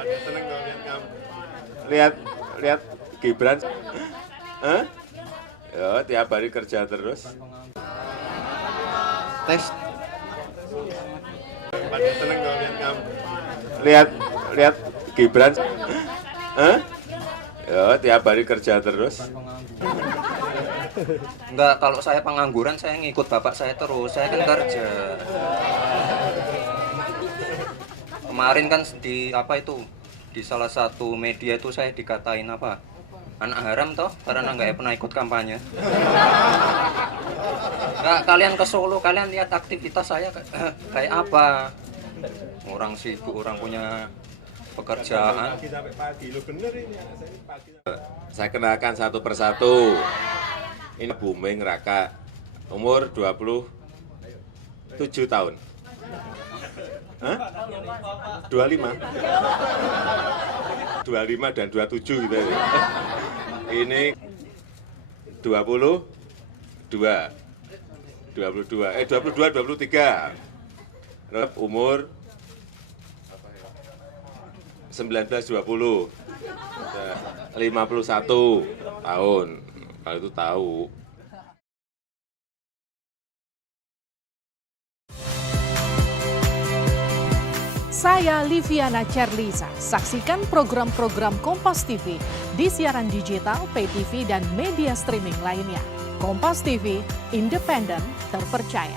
Seneng dong lihat kamu. Lihat Gibran. Hah? Ya, tiap hari kerja terus. Tes. Seneng dong lihat kamu. Lihat Gibran. Hah? Ya, tiap hari kerja terus. Enggak, kalau saya pengangguran saya ngikut bapak saya terus, saya kan kerja. Kemarin kan di salah satu media itu saya dikatain apa? Anak haram toh, karena nggak pernah ikut kampanye. Nggak, kalian ke Solo, kalian lihat aktivitas saya kayak apa? Orang sibuk, orang punya pekerjaan. Saya kenalkan satu persatu. Ini Buming Raka, umur 27 tahun. Hah? 25? 25 dan 27 gitu ya. Ini 22, 23. Umur 19-20. 51 tahun. Kalau itu tahu. Saya Liviana Cerlisa. Saksikan program-program Kompas TV di siaran digital, pay TV, dan media streaming lainnya. Kompas TV, independen, terpercaya.